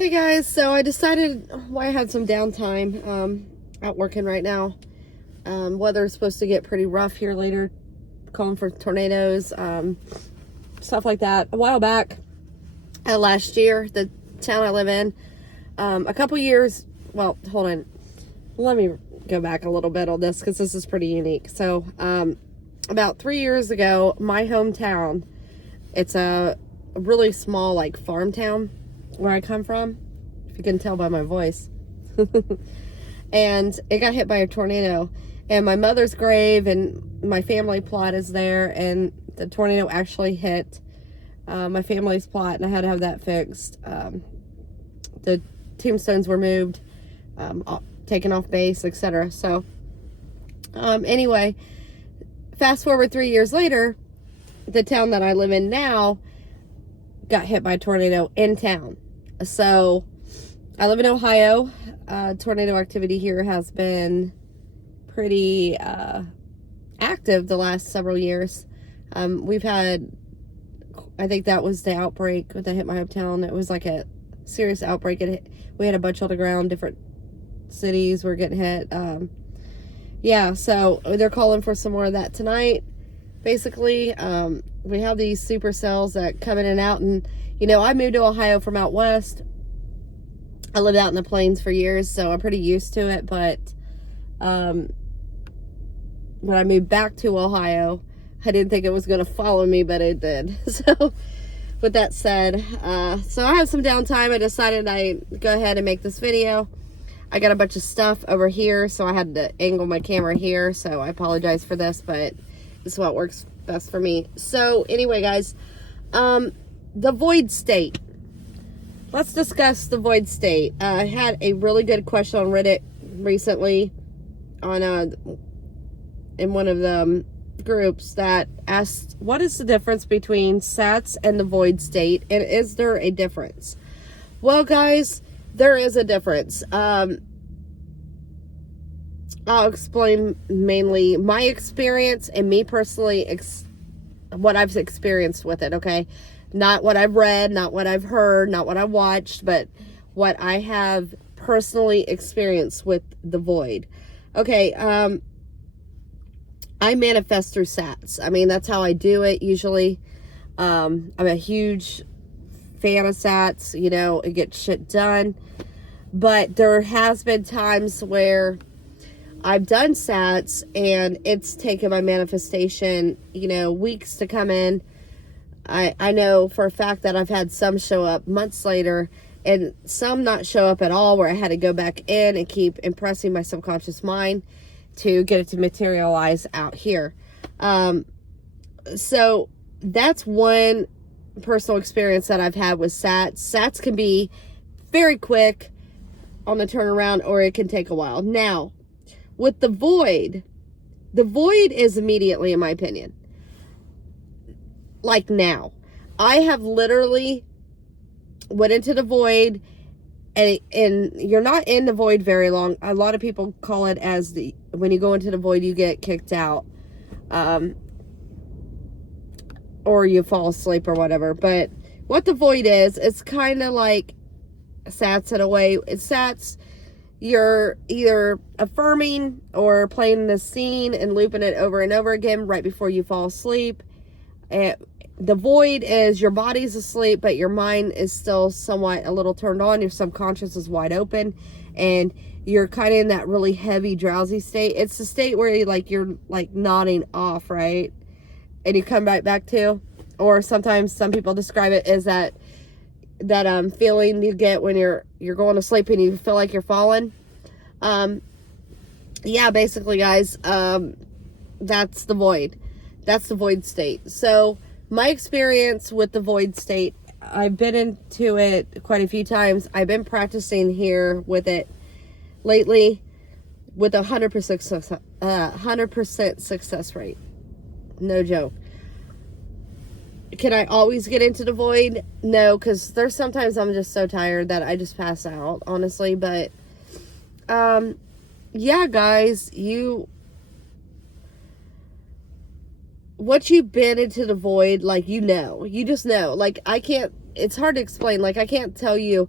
Hey guys, so I decided I had some downtime out working right now. Weather's supposed to get pretty rough here later, calling for tornadoes, stuff like that. A while back, last year, the town I live in, a couple years, well, hold on, let me go back a little bit on this because this is pretty unique. So, about 3 years ago, my hometown, it's a really small, like, farm town where I come from, if you can tell by my voice. And it got hit by a tornado, and my mother's grave and my family plot is there, and the tornado actually hit my family's plot, and I had to have that fixed. The tombstones were moved, taken off base, etc. So anyway, fast forward 3 years later, the town that I live in now got hit by a tornado in town. So I live in Ohio. Tornado activity here has been pretty active the last several years. We've had, I think that was the outbreak that hit my hometown. It was like a serious outbreak. We had a bunch on the ground. Different cities were getting hit. Yeah, so they're calling for some more of that tonight. Basically, we have these supercells that come in and out, and you know, I moved to Ohio from out west. I lived out in the plains for years, so I'm pretty used to it, but when I moved back to Ohio, I didn't think it was going to follow me, but it did. So with that said, so I have some downtime. I decided I'd go ahead and make this video. I got a bunch of stuff over here, so I had to angle my camera here, so I apologize for this, but this is what works best for me. So anyway, guys, the void state. Let's discuss the void state. I had a really good question on Reddit recently on in one of the groups that asked, what is the difference between SATS and the void state, and is there a difference? Well, guys, there is a difference. I'll explain mainly my experience and me personally, what I've experienced with it, okay? Not what I've read, not what I've heard, not what I watched, but what I have personally experienced with the void. Okay, I manifest through SATS. I mean, that's how I do it usually. I'm a huge fan of SATS, you know, it gets shit done. But there has been times where I've done SATS and it's taken my manifestation, you know, weeks to come in. I know for a fact that I've had some show up months later and some not show up at all, where I had to go back in and keep impressing my subconscious mind to get it to materialize out here. So that's one personal experience that I've had with SATS. SATS can be very quick on the turnaround, or it can take a while. Now, with the void is immediately, in my opinion. Like now, I have literally went into the void, and you're not in the void very long. A lot of people call it as when you go into the void, you get kicked out, or you fall asleep or whatever. But what the void is, it's kind of like SATS in a way. It's SATS, you're either affirming or playing the scene and looping it over and over again right before you fall asleep. The void is your body's asleep, but your mind is still somewhat a little turned on. Your subconscious is wide open, and you're kind of in that really heavy, drowsy state. It's the state where you're like nodding off, right? And you come right back to, or sometimes some people describe it as that feeling you get when you're going to sleep and you feel like you're falling. Yeah, basically, guys, that's the void. That's the void state. So my experience with the void state, I've been into it quite a few times. I've been practicing here with it lately with 100% success rate. No joke. Can I always get into the void? No, because there's sometimes I'm just so tired that I just pass out, honestly. But yeah, guys, once you've been into the void, like, you just know, like, it's hard to explain. Like, I can't tell you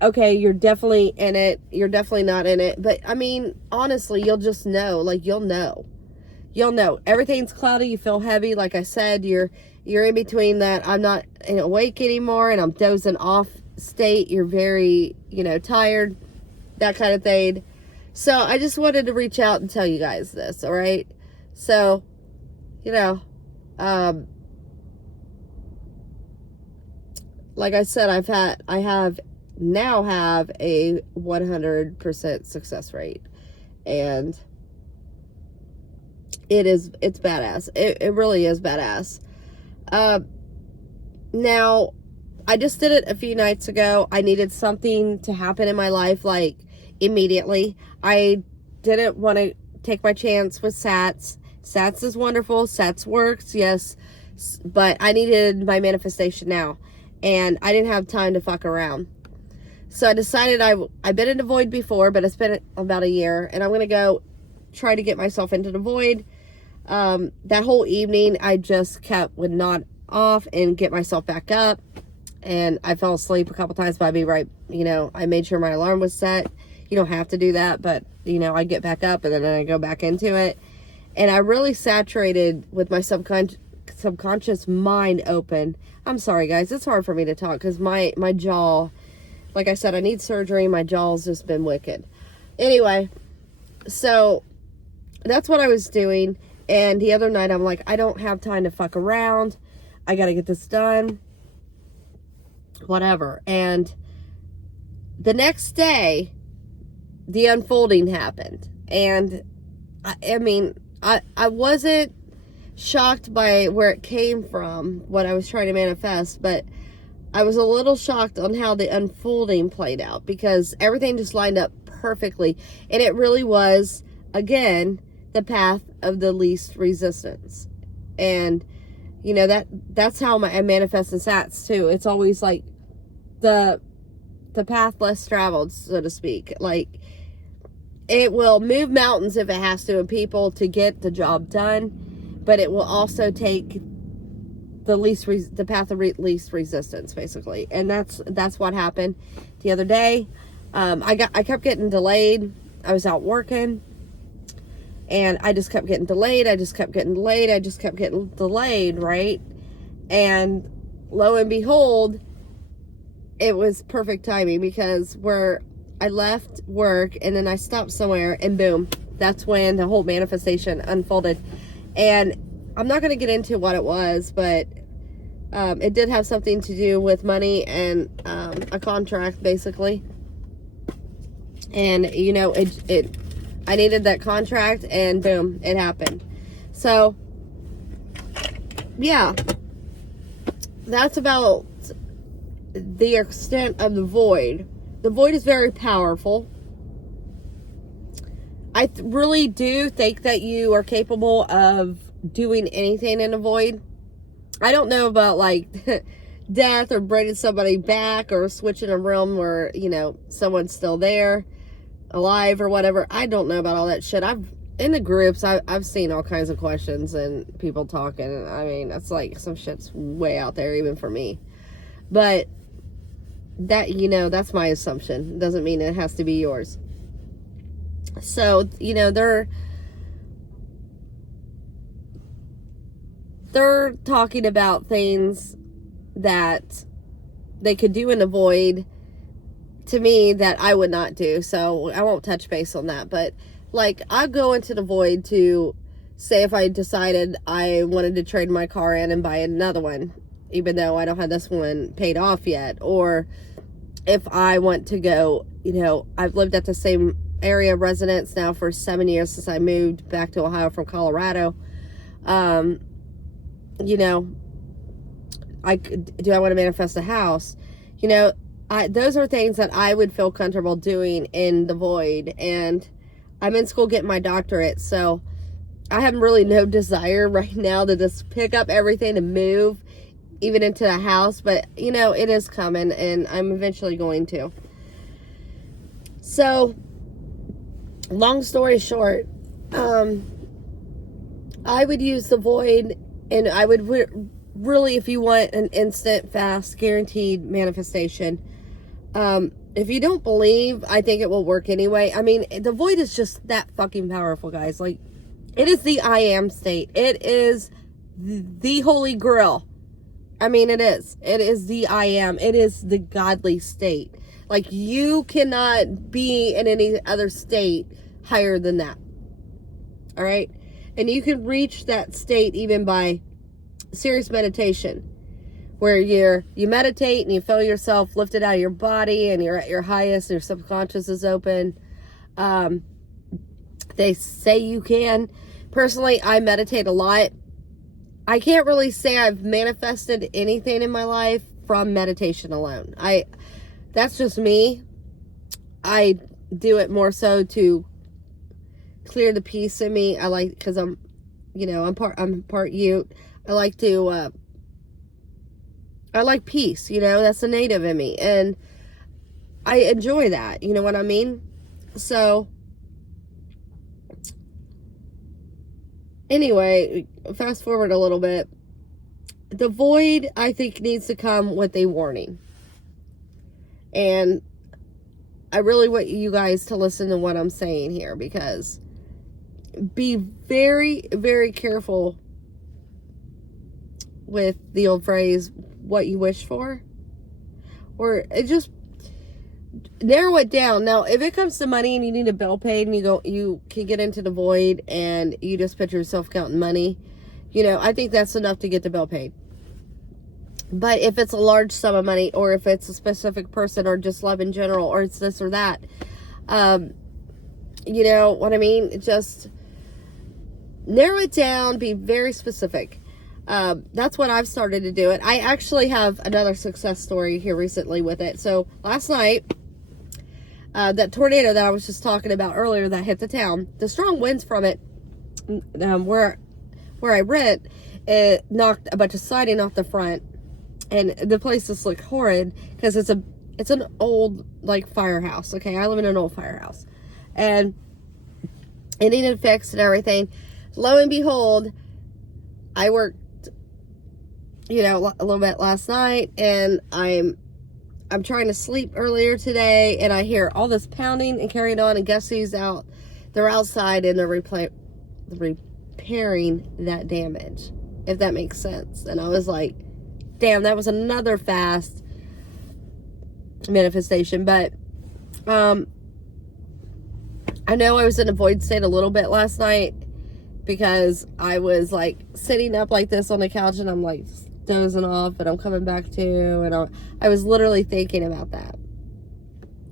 okay, you're definitely in it, you're definitely not in it. But I mean, honestly, you'll just know. Like, you'll know. You'll know. Everything's cloudy, you feel heavy. Like I said, you're in between that I'm not awake anymore and I'm dozing off state. You're very, tired, that kind of thing. So I just wanted to reach out and tell you guys this, all right? So, like I said, I now have a 100% success rate, and it's badass. It really is badass. Now, I just did it a few nights ago. I needed something to happen in my life, like, immediately. I didn't want to take my chance with SATS. SATS is wonderful. SATS works, yes. But I needed my manifestation now. And I didn't have time to fuck around. So I decided I've been in the void before, but it's been about a year. And I'm going to go try to get myself into the void. That whole evening, I just would nod off and get myself back up. And I fell asleep a couple times, but I'd be right, I made sure my alarm was set. You don't have to do that, but, I get back up and then I go back into it. And I really saturated with my subconscious mind open. I'm sorry, guys. It's hard for me to talk because my jaw, like I said, I need surgery. My jaw's just been wicked. Anyway, so that's what I was doing. And the other night, I'm like, I don't have time to fuck around. I got to get this done. Whatever. And the next day, the unfolding happened. And I wasn't shocked by where it came from, what I was trying to manifest, but I was a little shocked on how the unfolding played out, because everything just lined up perfectly. And it really was, again, the path of the least resistance. And that's how I manifest in SATS too. It's always like the path less traveled, so to speak. Like, it will move mountains if it has to and people to get the job done, but it will also take the path of least resistance, basically. And that's what happened the other day. I kept getting delayed. I was out working, and I just kept getting delayed. I just kept getting delayed, right? And lo and behold, it was perfect timing, because where I left work and then I stopped somewhere and boom, that's when the whole manifestation unfolded. And I'm not going to get into what it was, but it did have something to do with money and a contract, basically. And, I needed that contract, and boom, it happened. So, yeah, that's about the extent of the void. The void is very powerful. I really do think that you are capable of doing anything in a void. I don't know about, like, death or bringing somebody back or switching a realm where, someone's still there, alive or whatever. I don't know about all that shit. In the groups, I've seen all kinds of questions and people talking. I mean, that's like, some shit's way out there even for me. But that, that's my assumption. It doesn't mean it has to be yours. So, they're talking about things that they could do in the void, to me, that I would not do. So I won't touch base on that. But, like, I'll go into the void to, say, if I decided I wanted to trade my car in and buy another one, even though I don't have this one paid off yet. Or if I want to go, I've lived at the same area residence now for 7 years since I moved back to Ohio from Colorado. Do I want to manifest a house? Those are things that I would feel comfortable doing in the void. And I'm in school getting my doctorate, so I have really no desire right now to just pick up everything and move, even into the house. But, it is coming, and I'm eventually going to. So, long story short, I would use the void, and I would really, if you want an instant, fast, guaranteed manifestation, if you don't believe, I think it will work anyway. I mean, the void is just that fucking powerful, guys. Like, it is the I am state. It is the holy grail. I mean, it is. It is the I am. It is the godly state. Like, you cannot be in any other state higher than that. All right? And you can reach that state even by serious meditation, where you meditate and you feel yourself lifted out of your body and you're at your highest, your subconscious is open. They say you can. Personally, I meditate a lot. I can't really say I've manifested anything in my life from meditation alone. That's just me. I do it more so to clear the peace in me. I like, because I'm part Ute. I like peace, that's the native in me. And I enjoy that, you know what I mean? So, anyway, fast forward a little bit. The void, I think, needs to come with a warning. And I really want you guys to listen to what I'm saying here, because be very, very careful with the old phrase, what you wish for. Or it just narrow it down. Now, if it comes to money and you need a bill paid and you can get into the void and you just picture yourself counting money, I think that's enough to get the bill paid. But if it's a large sum of money, or if it's a specific person, or just love in general, or it's this or that, you know what I mean? Just narrow it down, be very specific. That's what I've started to do it. I actually have another success story here recently with it. So last night, that tornado that I was just talking about earlier that hit the town, the strong winds from it, where I rent, it knocked a bunch of siding off the front, and the place just looked horrid because it's an old, like, firehouse. Okay, I live in an old firehouse, and it needed fixed and everything. Lo and behold, I worked, a little bit last night, and I'm trying to sleep earlier today, and I hear all this pounding and carrying on, and guess who's out? They're outside, and they're repairing that damage, if that makes sense. And I was like, damn, that was another fast manifestation. But I know I was in a void state a little bit last night, because I was like sitting up like this on the couch, and I'm like dozing off, and I'm coming back to, and I was literally thinking about that.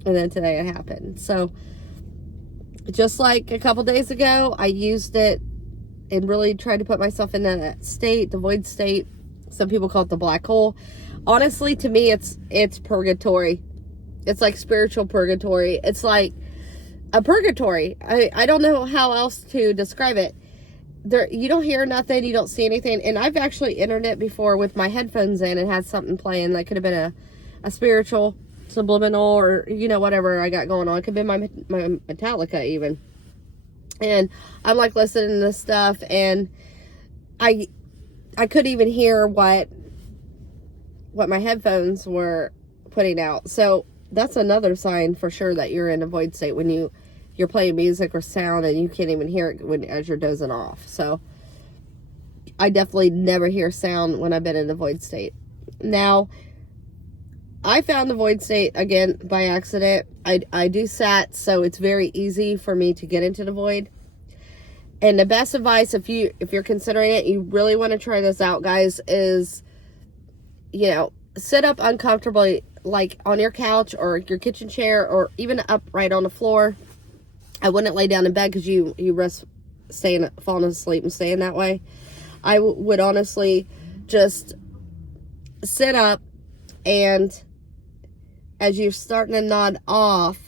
And then today it happened. So just like a couple days ago, I used it and really tried to put myself in that state, the void state. Some people call it the black hole. Honestly, to me, it's purgatory. It's like spiritual purgatory. It's like a purgatory. I don't know how else to describe it. There, you don't hear nothing, you don't see anything. And I've actually entered it before with my headphones in and had something playing that could have been a spiritual, subliminal, or whatever I got going on. It could have been my Metallica even. And I'm like listening to this stuff, and I couldn't even hear what my headphones were putting out. So that's another sign for sure that you're in a void state, when you're playing music or sound and you can't even hear it as you're dozing off. So I definitely never hear sound when I've been in a void state. Now, I found the void state again by accident. I do SATS, so it's very easy for me to get into the void. And the best advice, if you're considering it, you really want to try this out, guys, is, sit up uncomfortably, like on your couch or your kitchen chair, or even upright on the floor. I wouldn't lay down in bed, because you risk falling asleep and staying that way. I would honestly just sit up, and as you're starting to nod off,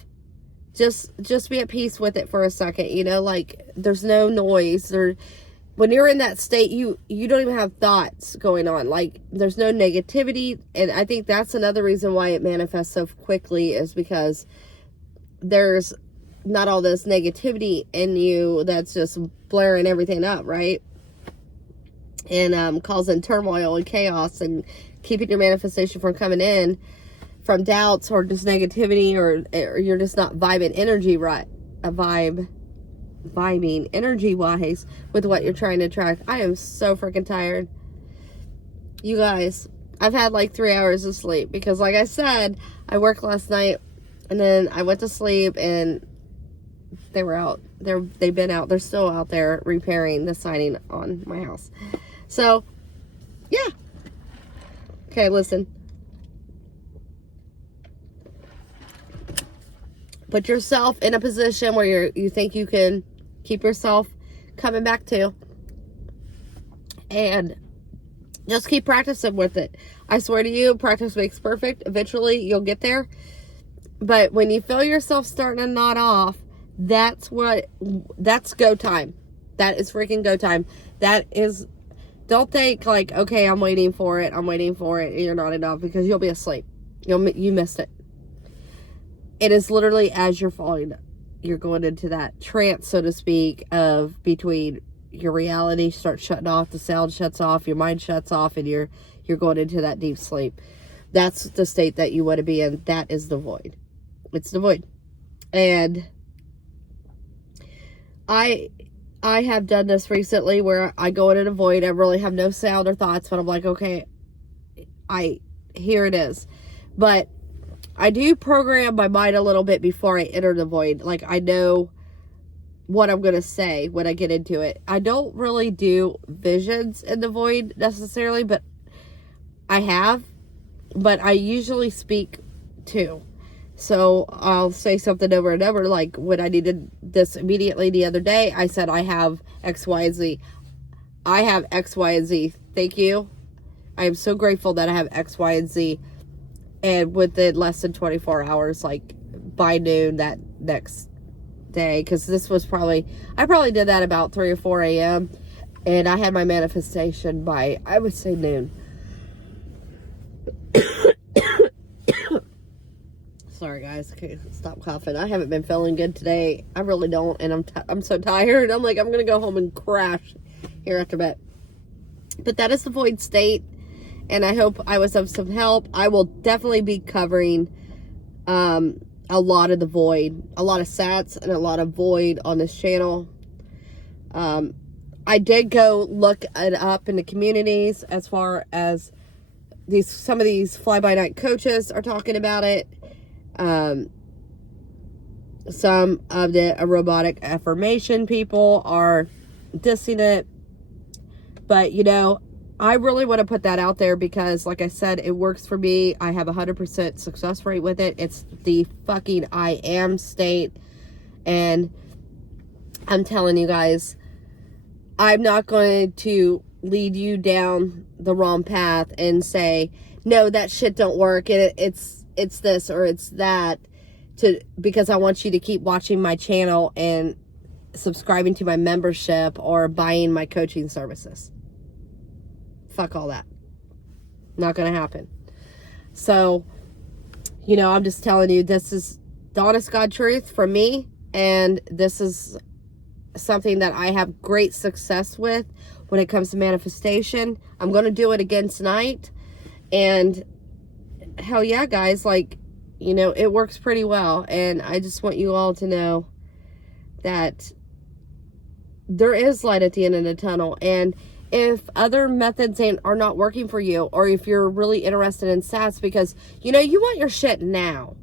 just be at peace with it for a second. Like, there's no noise. When you're in that state, you don't even have thoughts going on. Like, there's no negativity. And I think that's another reason why it manifests so quickly, is because there's not all this negativity in you that's just blaring everything up, right? And causing turmoil and chaos and keeping your manifestation from coming in from doubts or just negativity, or you're just not vibing energy right, vibing energy wise with what you're trying to attract. I am so freaking tired. You guys, I've had like 3 hours of sleep because, like I said, I worked last night and then I went to sleep and they were out. They've been out. They're still out there repairing the siding on my house. So, yeah. Okay, listen. Put yourself in a position where you think you can keep yourself coming back to. And just keep practicing with it. I swear to you, practice makes perfect. Eventually, you'll get there. But when you feel yourself starting to nod off, that's go time. That is freaking go time. Don't think like, okay, I'm waiting for it, and you're nodding off, because you'll be asleep. You missed it. It is literally as you're falling, you're going into that trance, so to speak, of between your reality starts shutting off, the sound shuts off, your mind shuts off, and you're going into that deep sleep. That's the state that you want to be in. That is the void. It's the void. And I have done this recently where I go into the void. I really have no sound or thoughts, but I'm like, okay, here it is. But I do program my mind a little bit before I enter the void. Like, I know what I'm going to say when I get into it. I don't really do visions in the void necessarily, but I have. But I usually speak too. So I'll say something over and over, like when I needed this immediately the other day, I said, I have X, Y, and Z. I have X, Y, and Z. Thank you. I am so grateful that I have X, Y, and Z. And within less than 24 hours, like by noon that next day, because this was I probably did that about 3 or 4 a.m. And I had my manifestation by, I would say, noon. Sorry guys, okay, stop coughing. I haven't been feeling good today. I really don't, and I'm so tired. I'm like, I'm gonna go home and crash here after bed. But that is the void state, and I hope I was of some help. I will definitely be covering a lot of the void, a lot of SATS and a lot of void on this channel. I did go look it up in the communities as far as some of these fly-by-night coaches are talking about it. Some of the robotic affirmation people are dissing it, but I really want to put that out there because, like I said, it works for me. I have 100% success rate with it. It's the fucking I am state, and I'm telling you guys, I'm not going to lead you down the wrong path and say, no, that shit don't work, it's this or it's that, because I want you to keep watching my channel and subscribing to my membership or buying my coaching services. Fuck all that. Not gonna happen. So, I'm just telling you, this is the honest God truth from me, and this is something that I have great success with when it comes to manifestation. I'm gonna do it again tonight, and hell yeah, guys, it works pretty well. And I just want you all to know that there is light at the end of the tunnel. And if other methods are not working for you, or if you're really interested in SATS, because you want your shit now,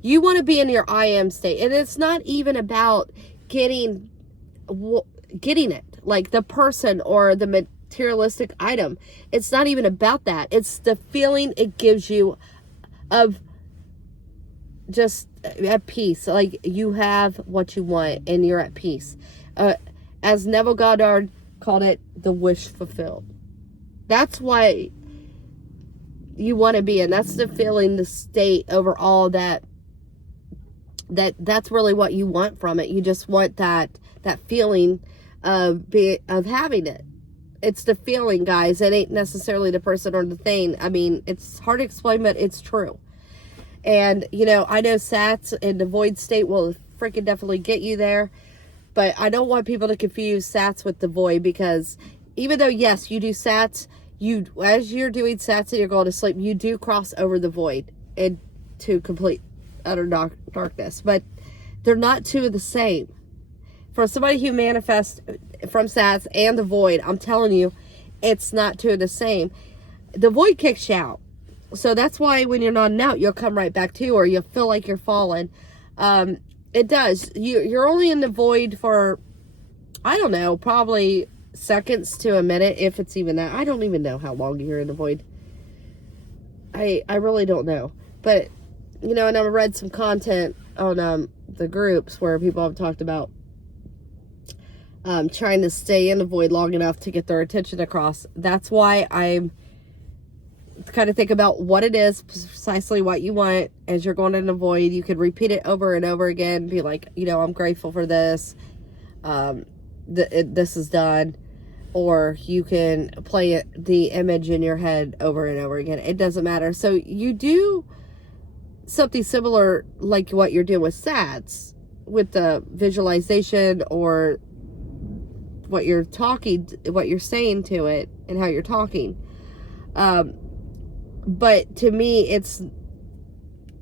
you want to be in your I am state, and it's not even about getting it, like the person or the materialistic item. It's not even about that. It's the feeling it gives you of just at peace. Like, you have what you want and you're at peace. As Neville Goddard called it, the wish fulfilled. That's why you want to be in. That's the feeling, the state overall, that's really what you want from it. You just want that feeling of having it. It's the feeling, guys. It ain't necessarily the person or the thing. I mean, it's hard to explain, but it's true. And, I know SATS and the void state will freaking definitely get you there. But I don't want people to confuse SATS with the void, because even though, yes, you do SATS, as you're doing SATS and you're going to sleep, you do cross over the void. And to complete utter darkness. But they're not two of the same. For somebody who manifests from SATS and the void, I'm telling you, it's not two of the same. The void kicks you out. So that's why when you're nodding out, you'll come right back to, or you'll feel like you're falling. It does. You're only in the void for, I don't know, probably seconds to a minute, if it's even that. I don't even know how long you're in the void. I really don't know. But, you know, and I've read some content on the groups where people have talked about trying to stay in the void long enough to get their attention across. That's why I'm kind of think about what it is, precisely what you want as you're going in the void. You could repeat it over and over again, be like, you know, I'm grateful for this, this is done. Or you can play the image in your head over and over again. It doesn't matter. So you do something similar like what you're doing with SATS, with the visualization, or what you're talking, what you're saying to it, and how you're talking. But to me, it's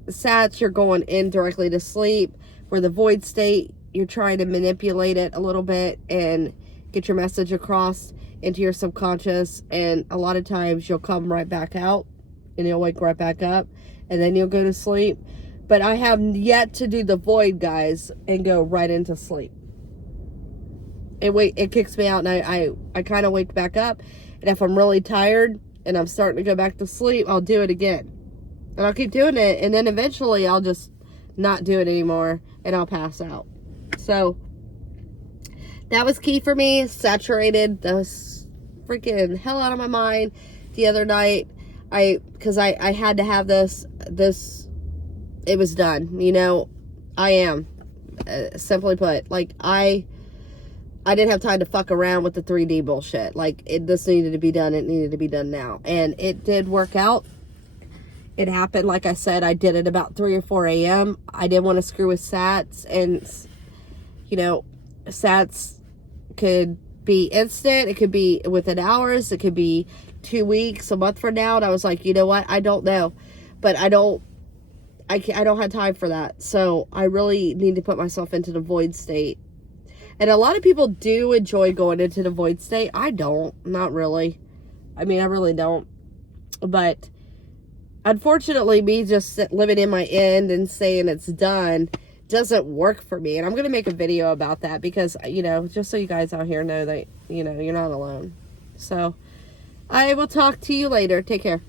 SATS, you're going in directly to sleep. Where the void state, you're trying to manipulate it a little bit and get your message across into your subconscious. And a lot of times you'll come right back out and you'll wake right back up, and then you'll go to sleep. But I have yet to do the void, guys, and go right into sleep. It kicks me out, and I kind of wake back up. And if I'm really tired and I'm starting to go back to sleep, I'll do it again. And I'll keep doing it, and then eventually I'll just not do it anymore, and I'll pass out. So that was key for me. Saturated the freaking hell out of my mind the other night. Because I had to have this, it was done. You know, I am, simply put, like, I didn't have time to fuck around with the 3D bullshit. Like, this needed to be done. It needed to be done now. And it did work out. It happened, like I said, I did it about 3 or 4 a.m. I didn't want to screw with SATS. And, you know, SATS could be instant. It could be within hours. It could be 2 weeks, a month from now. And I was like, you know what? I don't know. But I don't have time for that. So I really need to put myself into the void state. And a lot of people do enjoy going into the void state. I don't. Not really. I mean, I really don't. But unfortunately, me just living in my end and saying it's done doesn't work for me. And I'm going to make a video about that because, you know, just so you guys out here know that, you know, you're not alone. So I will talk to you later. Take care.